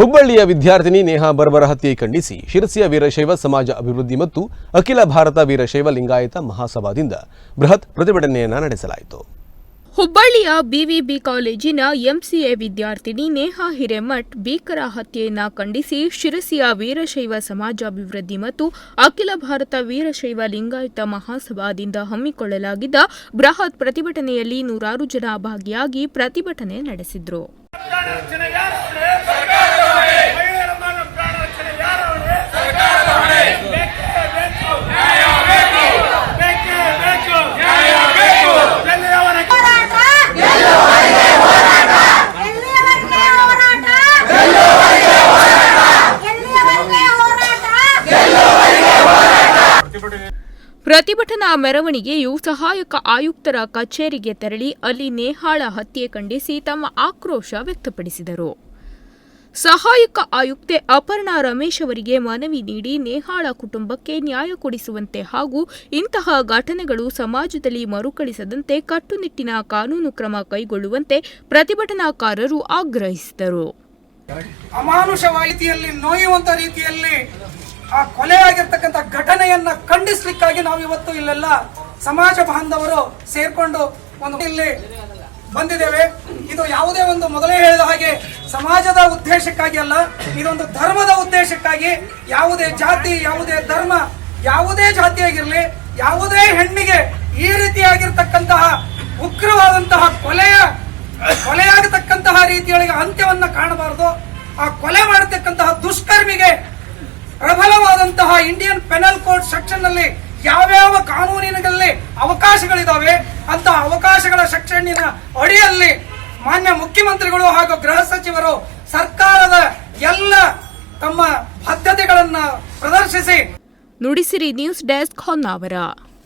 ಹುಬ್ಬಳ್ಳಿಯ ವಿದ್ಯಾರ್ಥಿನಿ ನೇಹಾ ಬರ್ಬರ ಹತ್ಯೆ ಖಂಡಿಸಿ ಶಿರಸಿಯ ವೀರಶೈವ ಸಮಾಜ ಅಭಿವೃದ್ಧಿ ಮತ್ತು ಅಖಿಲ ಭಾರತ ವೀರಶೈವ ಲಿಂಗಾಯತ ಮಹಾಸಭಾದಿಂದ ಬೃಹತ್ ಪ್ರತಿಭಟನೆಯನ್ನ ನಡೆಸಲಾಯಿತು. ಹುಬ್ಬಳ್ಳಿಯ ಬಿವಿಬಿ ಕಾಲೇಜಿನ ಎಂಸಿಎ ವಿದ್ಯಾರ್ಥಿನಿ ನೇಹಾ ಹಿರೇಮಠ್ ಭೀಕರ ಹತ್ಯೆಯನ್ನ ಖಂಡಿಸಿ ಶಿರಸಿಯ ವೀರಶೈವ ಸಮಾಜಾಭಿವೃದ್ಧಿ ಮತ್ತು ಅಖಿಲ ಭಾರತ ವೀರಶೈವ ಲಿಂಗಾಯತ ಮಹಾಸಭಾದಿಂದ ಹಮ್ಮಿಕೊಳ್ಳಲಾಗಿದ್ದ ಬೃಹತ್ ಪ್ರತಿಭಟನೆಯಲ್ಲಿ ನೂರಾರು ಜನ ಭಾಗಿಯಾಗಿ ಪ್ರತಿಭಟನೆ ನಡೆಸಿದ್ರು. ಪ್ರತಿಭಟನಾ ಮೆರವಣಿಗೆಯು ಸಹಾಯಕ ಆಯುಕ್ತರ ಕಚೇರಿಗೆ ತೆರಳಿ ಅಲ್ಲಿ ನೇಹಾಳ ಹತ್ಯೆ ಖಂಡಿಸಿ ತಮ್ಮ ಆಕ್ರೋಶ ವ್ಯಕ್ತಪಡಿಸಿದರು. ಸಹಾಯಕ ಆಯುಕ್ತೆ ಅಪರ್ಣಾ ರಮೇಶ್ ಅವರಿಗೆ ಮನವಿ ನೀಡಿ ನೇಹಾಳ ಕುಟುಂಬಕ್ಕೆ ನ್ಯಾಯ ಕೊಡಿಸುವಂತೆ ಹಾಗೂ ಇಂತಹ ಘಟನೆಗಳು ಸಮಾಜದಲ್ಲಿ ಮರುಕಳಿಸದಂತೆ ಕಟ್ಟುನಿಟ್ಟಿನ ಕಾನೂನು ಕ್ರಮ ಕೈಗೊಳ್ಳುವಂತೆ ಪ್ರತಿಭಟನಾಕಾರರು ಆಗ್ರಹಿಸಿದರು. ಅಮಾನುಷ ರೀತಿಯಲ್ಲಿ ನೋಯುವಂತ ರೀತಿಯಲ್ಲಿ ಆ ಕೊಲೆ ಘಟನೆಯನ್ನ ಖಂಡಿಸ್ಲಿಕ್ಕಾಗಿ ನಾವು ಇವತ್ತು ಇಲ್ಲೆಲ್ಲ ಸಮಾಜ ಬಾಂಧವರು ಸೇರ್ಕೊಂಡು ಒಂದು ಇಲ್ಲಿ ಬಂದಿದ್ದೇವೆ. ಇದು ಯಾವುದೇ ಒಂದು ಮೊದಲೇ ಹೇಳಿದ ಹಾಗೆ ಸಮಾಜದ ಉದ್ದೇಶಕ್ಕಾಗಿ ಅಲ್ಲ, ಇದೊಂದು ಧರ್ಮದ ಉದ್ದೇಶಕ್ಕಾಗಿ ಯಾವುದೇ ಜಾತಿ, ಯಾವುದೇ ಧರ್ಮ, ಯಾವುದೇ ಜಾತಿಯಾಗಿರಲಿ, ಯಾವುದೇ ಹೆಣ್ಣಿಗೆ ಈ ರೀತಿಯಾಗಿರ್ತಕ್ಕಂತಹ ಉಗ್ರವಾದಂತಹ ಕೊಲೆಯ, ಕೊಲೆಯಾಗತಕ್ಕಂತಹ ರೀತಿಯೊಳಗೆ ಅಂತ್ಯವನ್ನ ಕಾಣಬಾರದು. ಆ ಕೊಲೆ ಮಾಡತಕ್ಕಂತಹ ದುಷ್ಕರ್ಮಿಗೆ ಇಂಡಿಯನ್ ಪೆನಲ್ ಕೋಡ್ ಸೆಕ್ಷನ್ನಲ್ಲಿ ಯಾವ್ಯಾವ ಕಾನೂನಿನಲ್ಲಿ ಅವಕಾಶಗಳಿದಾವೆ ಅಂತ ಅವಕಾಶಗಳ ಸೆಕ್ಷನ್ನಿನ ಅಡಿಯಲ್ಲಿ ಮಾನ್ಯ ಮುಖ್ಯಮಂತ್ರಿಗಳು ಹಾಗೂ ಗೃಹ ಸಚಿವರು ಸರ್ಕಾರದ ಎಲ್ಲ ತಮ್ಮ ಬದ್ಧತೆಗಳನ್ನ ಪ್ರದರ್ಶಿಸಿ. Nudisiri news desk Honnavar.